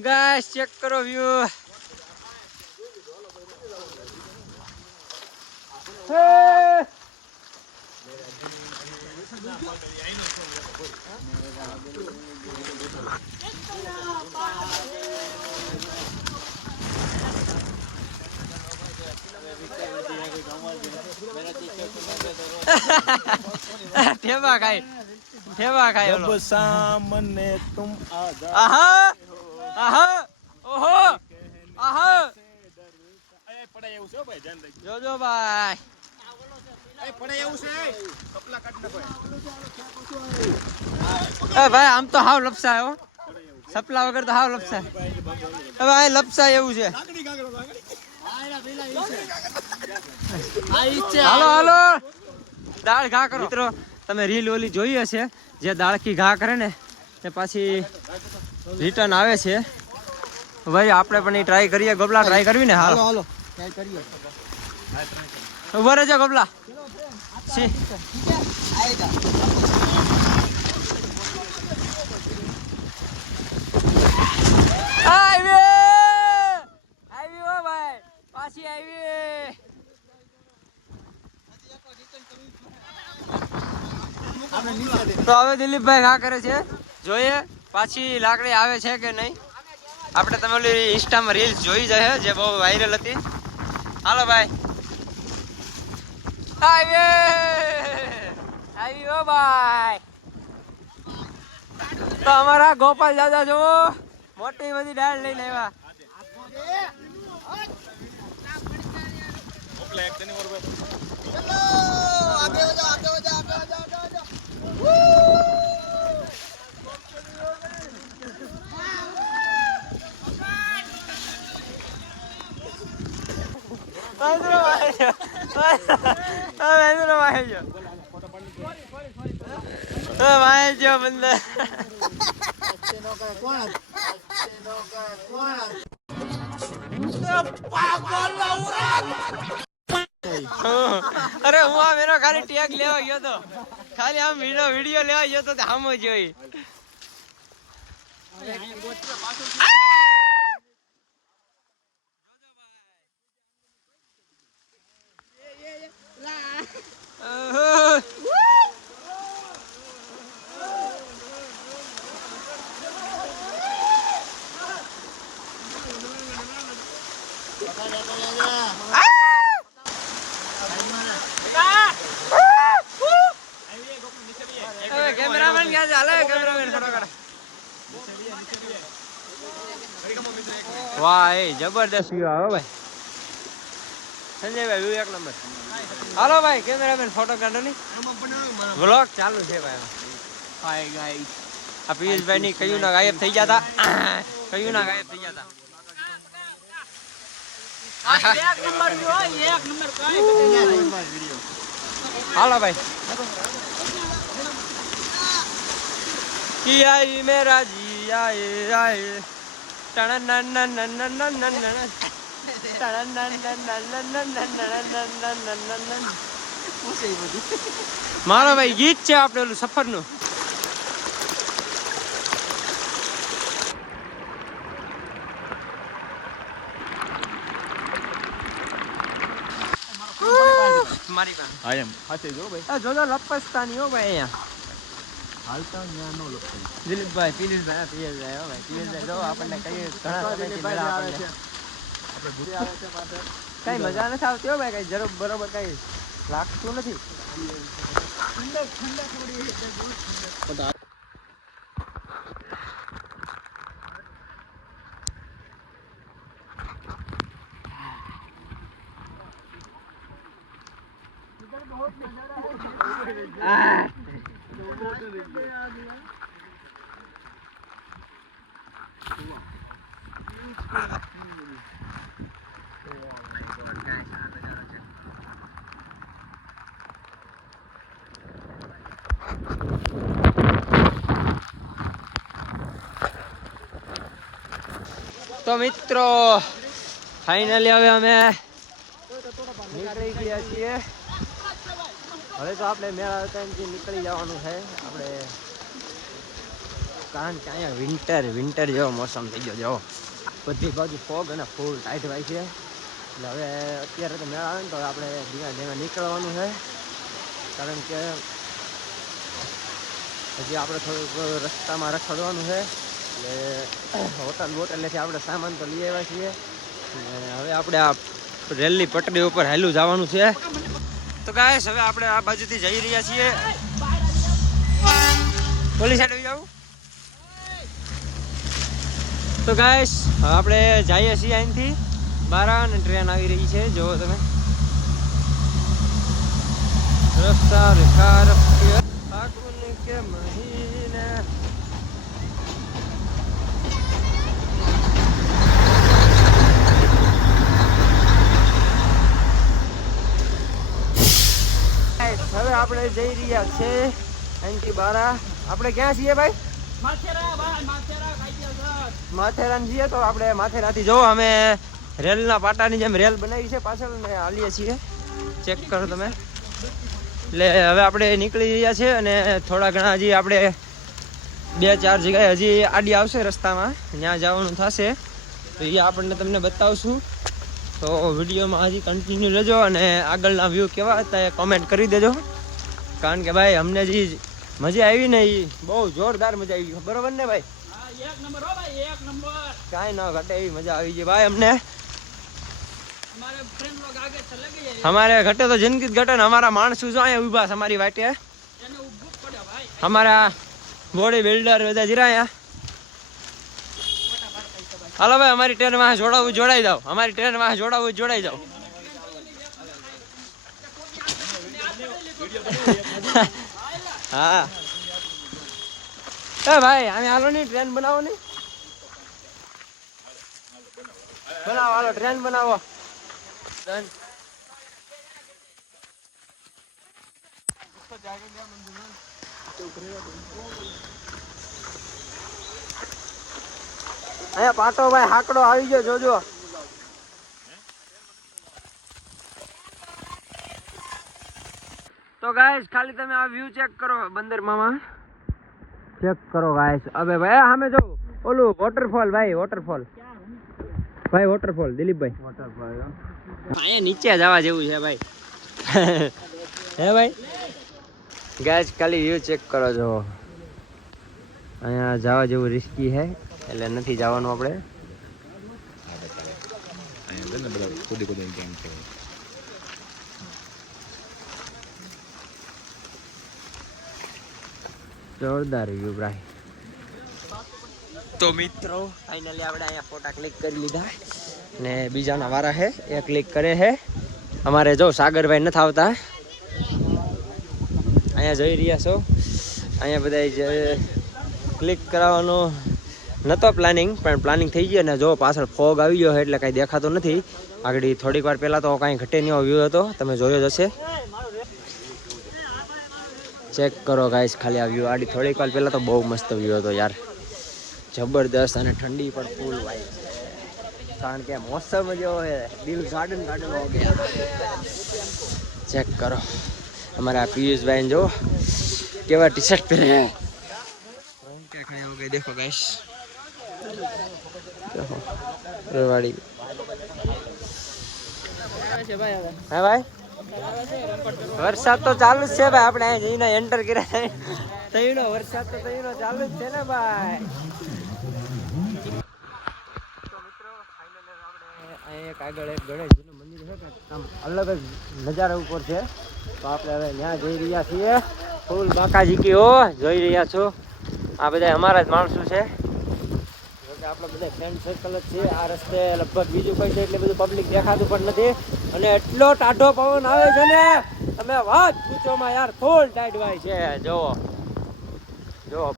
Guys check करो view. ठेवा खाई जब सामने तुम आ जाओ। आहा आहा ओहो आहा पड़े એવું છે ભાઈ ધ્યાન રાખજો જોજો ભાઈ એ પડે એવું છે કપલા કાઢ નાખો એ ભાઈ આમ તો હાવ લપસાયો સપલા વગર તો હાવ લપસાય એ ભાઈ લપસાય એવું છે હાલો હાલો દાળ ઘા કરો મિત્રો તમે રીલ ઓલી જોઈ હશે જે દાળ કી ઘા કરે ને તે પાછી રિટર્ન આવે છે ભાઈ આપણે પણ ટ્રાય કરીએ ગોબલા ટ્રાય કરવી ને હાલો હાલો ટ્રાય કરીએ ઉભા રહેજો ગોબલા સી આવી ઓ ભાઈ પાછી આવી તો હવે દિલીપભાઈ ઘા કરે છે જોઈએ પાછી લાકડી આવે છે કે નહીં આપણે તમે ઓલી ઇન્સ્ટામાં રીલ્સ જોઈ જાય જે બહુ વાયરલ હતી હાલો ભાઈ આવી ઓ ભાઈ તો અમારા ગોપાલ દાદા જો મોટી બધી દાળ લઈને આવ્યા બંદર અરે હું આમ એનો ખાલી ટેગ લેવા ગયો તો ખાલી આમ વિડીયો લેવા ગયો તો આમ જોઈ कैमरामैन क्या चाल है कैमरामैन फोटो कर वाह ए जबरदस्त व्यू आओ भाई संजय भाई व्यू एक नंबर हेलो भाई कैमरामैन फोटो काढो ની વ્લોગ ચાલુ છે ભાઈ હાય ગાઈસ આ પીએસભાઈ ની કયું ના ગાયબ થઈ ગયા હતા એક નંબર જો એક નંબર કાઈ વિડિયો હાલો ભાઈ की आई मेरा जी आए आए मारो भाई गीत છે આપણે ઓલું સફર નું મારી પાસે હા એમ હાથે જો ભાઈ આ જોજો લપસતાની હો ભાઈ અહીંયા હાલતા ન્યા નો લપસ દિલીપભાઈ પીલીસભાઈ હો ભાઈ પીલીસભાઈ જો આપણને કઈ ઘણા સમયથી મેળા આપણને આપણે ઘરે આવે છે પાછળ કઈ મજા નથી આવતી હો ભાઈ કઈ જરૂર બરોબર કઈ લાગતું નથી ઠંડા થોડી बहुत नजारा है तो मित्रों फाइनली હવે અમે નીકળી ગયા છીએ હવે તો આપણે મેળા નીકળી જવાનું છે આપણે કારણ કે અહીંયા વિન્ટર જેવો મોસમ થઈ ગયો. જો બધી બાજુ ફોગ અને ફૂલ ટાઈટ હોય છે. એટલે હવે અત્યારે તો મેળા આવે ને તો આપણે ધીમે ધીમે નીકળવાનું છે, કારણ કે હજી આપણે થોડુંક રસ્તામાં રખડવાનું છે. એટલે હોટલેથી આપણે સામાન તો લઈ આવ્યા છીએ. હવે આપણે આ રેલની પટરી ઉપર હેલું જવાનું છે. તો ગાઈસ હવે આપણે આ બાજુથી જઈ રહ્યા છીએ. પોલીસ સાઈડ જાવ. તો ગાઈસ આપણે જઈએ છીએ અહીંથી બારા અને ટ્રેન આવી રહી છે. જો તમે રસ્તા રેખાર ફાગુન કે મહિને હવે આપણે જઈ રહ્યા છે અહીંથી બારા. આપણે ક્યાં છીએ ભાઈ? માથેરાન છીએ. તો આપણે માથેરાથી જો અમે રેલના પાટાની જેમ રેલ બનાવી છે પાછળ ને હાલીએ છીએ. ચેક કરો તમે. એટલે હવે આપણે નીકળી રહ્યા છે અને થોડા ઘણા હજી આપણે 2-4 જગ્યાએ હજી આડી આવશે રસ્તામાં, ત્યાં જવાનું થશે. તો એ આપણને તમને બતાવશું. તો વિડીયોમાં હજી કન્ટિન્યુ રહેજો અને આગળના વ્યૂ કેવા હતા એ કોમેન્ટ કરી દેજો. કારણ કે ભાઈ અમને જે મજા આવી ને એ બહુ જોરદાર મજા આવી. બરોબર ને ભાઈ? કાંઈ ન ઘટે એવી મજા આવી ગઈ ભાઈ અમને. हमारे घटे तो जिंदगी घटे ने हमारा मानसू जो है उभा हमारी वाटे हमारा बॉडी बिल्डर બધા જીરાયા. હાલો ભાઈ અમારી ટ્રેન માં જોડાવું જોડાઈ જાવ. અમારી ટ્રેન માં જોડાવું જોડાઈ જાવ. હા એ ભાઈ અમે હાલો ની ટ્રેન બનાવો ની. બનાવો હાલો ટ્રેન બનાવો. અહીંયા પાટો ભાઈ હાકડો આવી ગયો જોજો. તો ગાઈસ ખાલી તમે આ વ્યૂ ચેક કરો. બંદર મામા ચેક કરો ગાઈસ. અબે ભાઈ સામે જો ઓલું વોટરફોલ ભાઈ. વોટરફોલ ભાઈ વોટરફોલ દિલીપભાઈ. વોટરફોલ અહીંયા નીચે જવા જેવું છે ભાઈ. હે ભાઈ ગાઈસ ખાલી વ્યૂ ચેક કરો છો. અહીંયા જવા જેવું રિસ્કી છે એટલે નથી જવાનું આપણે. જોરદાર વ્યૂ ભાઈ. તો મિત્રો ફાઇનલી આપણે અહીંયા ફોટા ક્લિક કરી લીધા ને બીજાના વારા છે એ ક્લિક કરે છે. અમારે જો સાગરભાઈ નથી આવતા. અહીંયા જોઈ રહ્યા છો અહીંયા બધા ક્લિક કરાવવાનો નહોતો પ્લાનિંગ, પણ પ્લાનિંગ થઈ ગયો ને જો પાછળ ફોગ આવી ગયો એટલે કાંઈ દેખાતું નથી. આગળ થોડીક વાર પહેલાં તો કાંઈ ઘટે નહીં વ્યૂ હતો, તમે જોયો જ હશે. ચેક કરો ગાઈસ ખાલી આ વ્યૂ. આડી થોડીક વાર પહેલાં તો બહુ મસ્ત વ્યૂ હતો યાર, જબરદસ્ત. અને ઠંડી પણ ફૂલ ભાઈ, કારણ કે મોસમ જેવો છે દિલ ગાર્ડન ગાર્ડન હો ગયા. ચેક કરો અમારા પિયુષભાઈ જો કેવા ટી શર્ટ પહેરે हैं. क्या खाए हो गए देखो गाइस. रेवाड़ी है भाई. वरसाद तो चालू જ છે ભાઈ. આપણે અહીં જઈને એન્ટર કર્યા તઈનો વરસાદ તો તઈનો ચાલુ જ છે ને ભાઈ. એક આગળ એક ગણેશજીનું મંદિર છે કે આમ અલગ જ નજારા ઉપર છે. તો આપણે હવે ત્યાં જઈ રહ્યા છીએ. ફૂલ બાકાજી કી હો જોઈ રહ્યા છો. આ બધા અમારા જ માણસો છે. આપણે બધા ફ્રેન્ડ સર્કલ જ છે. આ રસ્તે લગભગ બીજું કઈ છે એટલે બધું પબ્લિક દેખાતું પણ નથી. અને એટલો ટાઢો પવન આવે છે ને તમે વાત પૂછોમાં યાર. ફૂલ ટાઈટ વાય છે. જો જો